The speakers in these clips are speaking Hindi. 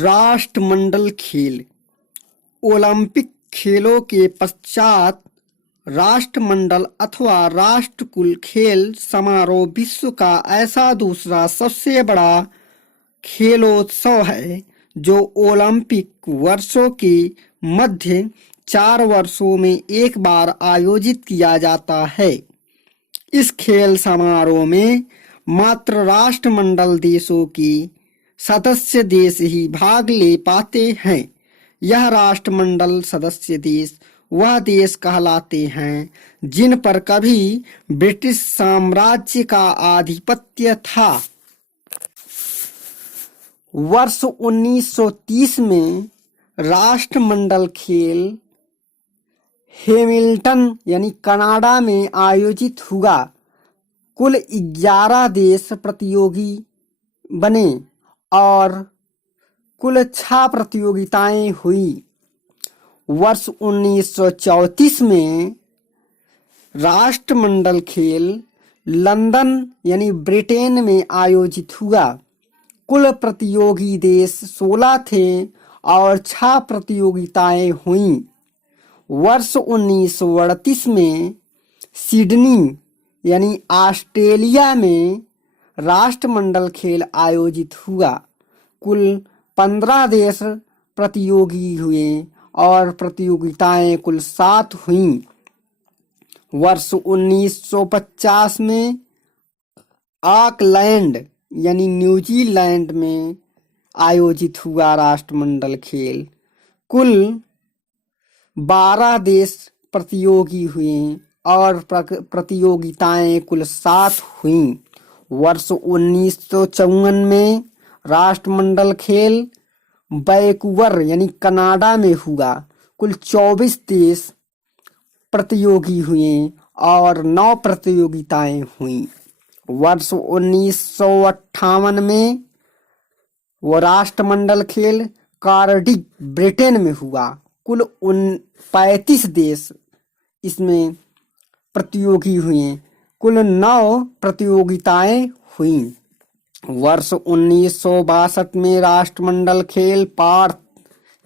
राष्ट्रमंडल खेल। ओलंपिक खेलों के पश्चात राष्ट्रमंडल अथवा राष्ट्रकुल खेल समारोह विश्व का ऐसा दूसरा सबसे बड़ा खेलोत्सव है जो ओलंपिक वर्षों के मध्य 4 वर्षों में एक बार आयोजित किया जाता है। इस खेल समारोह में मात्र राष्ट्रमंडल देशों के सदस्य देश ही भाग ले पाते हैं। यह राष्ट्रमंडल सदस्य देश वह देश कहलाते हैं जिन पर कभी ब्रिटिश साम्राज्य का आधिपत्य था। वर्ष 1930 में राष्ट्रमंडल खेल हैमिल्टन यानी कनाडा में आयोजित हुआ। कुल 11 देश प्रतियोगी बने और कुल 6 प्रतियोगिताएं हुई। वर्ष 1934 में राष्ट्रमंडल खेल लंदन यानी ब्रिटेन में आयोजित हुआ। कुल प्रतियोगी देश 16 थे और 6 प्रतियोगिताएं हुईं। वर्ष 1938 में सिडनी यानी ऑस्ट्रेलिया में राष्ट्रमंडल खेल आयोजित हुआ। कुल 15 देश प्रतियोगी हुए और प्रतियोगिताएं कुल 7 हुईं। वर्ष 1950 में ऑकलैंड यानी न्यूजीलैंड में आयोजित हुआ राष्ट्रमंडल खेल। कुल 12 देश प्रतियोगी हुए और प्रतियोगिताएं कुल 7 हुईं। वर्ष 1954 में राष्ट्रमंडल खेल वैंकूवर यानी कनाडा में हुआ। कुल 24 देश प्रतियोगी हुए और 9 प्रतियोगिताएं हुईं। वर्ष 1958 में वो राष्ट्रमंडल खेल कार्डिफ ब्रिटेन में हुआ। कुल 35 देश इसमें प्रतियोगी हुए। कुल 9 प्रतियोगिताएं हुईं। वर्ष 1962 में राष्ट्रमंडल खेल पार्थ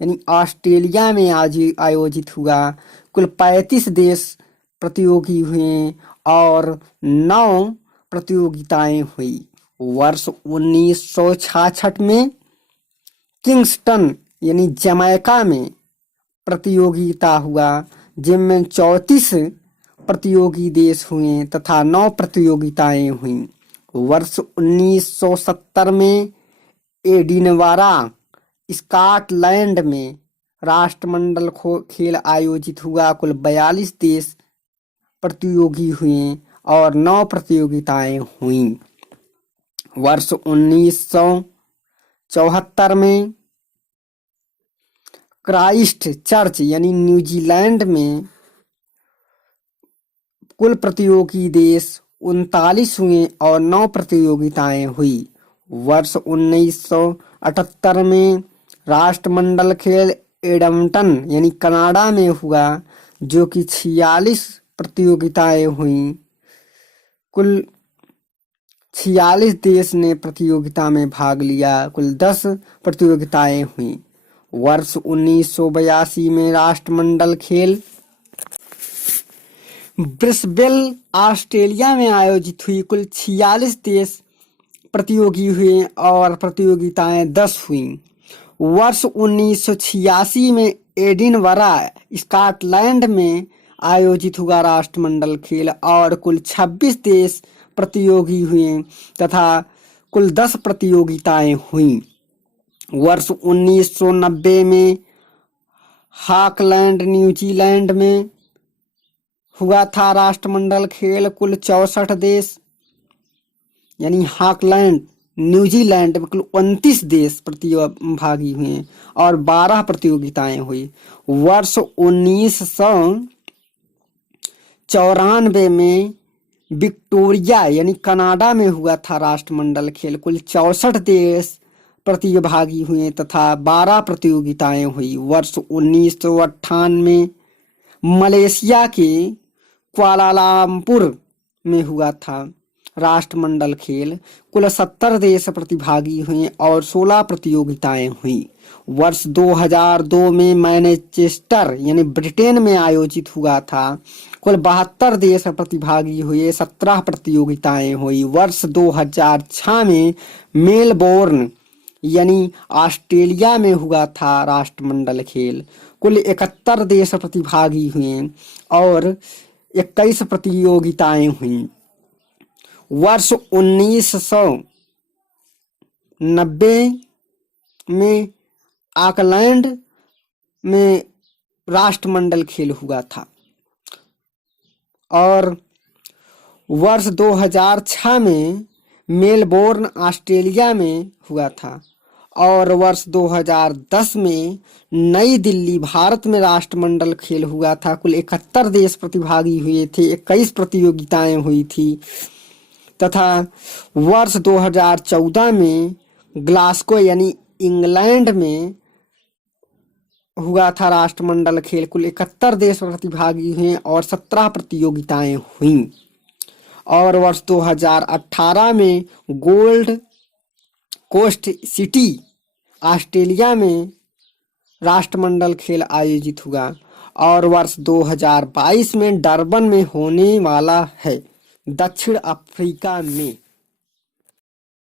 यानी ऑस्ट्रेलिया में आयोजित हुआ। कुल 35 देश प्रतियोगी हुए और 9 प्रतियोगिताएं हुई। वर्ष 1966 में किंगस्टन यानी जमैका में प्रतियोगिता हुआ जिनमें 34 प्रतियोगी देश हुए तथा 9 प्रतियोगिताएं हुईं। वर्ष 1970 में एडिनबरा स्कॉटलैंड में राष्ट्रमंडल खेल आयोजित हुआ। कुल 42 देश प्रतियोगी हुए और 9 प्रतियोगिताएं हुईं। वर्ष 1974 में क्राइस्ट चर्च यानी न्यूजीलैंड में कुल प्रतियोगी देश 39 हुए और 9 प्रतियोगिताएं हुई। वर्ष 1978 में राष्ट्रमंडल खेल एडमंटन यानी कनाडा में हुआ जो कि 46 प्रतियोगिताएं हुईं। कुल 46 देश ने प्रतियोगिता में भाग लिया। कुल 10 प्रतियोगिताएं हुईं। वर्ष 1982 में राष्ट्रमंडल खेल ब्रिस्बेन ऑस्ट्रेलिया में आयोजित हुई। कुल 46 देश प्रतियोगी हुए और प्रतियोगिताएं 10 हुईं। वर्ष 1986 में एडिनबरा स्कॉटलैंड में आयोजित हुआ राष्ट्रमंडल खेल और कुल 26 देश प्रतियोगी हुए तथा कुल 10 प्रतियोगिताएं हुईं। वर्ष 1990 में ऑकलैंड न्यूजीलैंड में हुआ था राष्ट्रमंडल खेल। कुल 64 देश यानी ऑकलैंड न्यूजीलैंड में कुल 29 देश प्रतिभागी हुए और 12 प्रतियोगिताएं हुई। वर्ष 1994 में विक्टोरिया यानी कनाडा में हुआ था राष्ट्रमंडल खेल। कुल 64 देश प्रतिभागी हुए तथा 12 प्रतियोगिताएं हुई। वर्ष 1998 में मलेशिया के कुआलालंपुर में हुआ था राष्ट्रमंडल खेल। कुल 70 देश प्रतिभागी हुए और 16 प्रतियोगिताएं हुई। वर्ष 2002 में मैनचेस्टर यानी ब्रिटेन में आयोजित हुआ था। कुल 72 देश प्रतिभागी हुए, 17 प्रतियोगिताएं हुई। वर्ष 2006 में मेलबोर्न यानी ऑस्ट्रेलिया में हुआ था राष्ट्रमंडल खेल। कुल 71 देश प्रतिभागी हुए और 21 प्रतियोगिताएं हुई। वर्ष 1990 में ऑकलैंड में राष्ट्रमंडल खेल हुआ था और वर्ष 2006 में मेलबोर्न ऑस्ट्रेलिया में हुआ था और वर्ष 2010 में नई दिल्ली भारत में राष्ट्रमंडल खेल हुआ था। कुल 71 देश प्रतिभागी हुए थे, 21 प्रतियोगिताएं हुई थी तथा वर्ष 2014 में ग्लासगो यानी इंग्लैंड में हुआ था राष्ट्रमंडल खेल। कुल 71 देश प्रतिभागी हुए और 17 प्रतियोगिताएं हुई और वर्ष 2018 में गोल्ड कोस्ट सिटी ऑस्ट्रेलिया में राष्ट्रमंडल खेल आयोजित हुआ और वर्ष 2022 में डरबन में होने वाला है दक्षिण अफ्रीका में।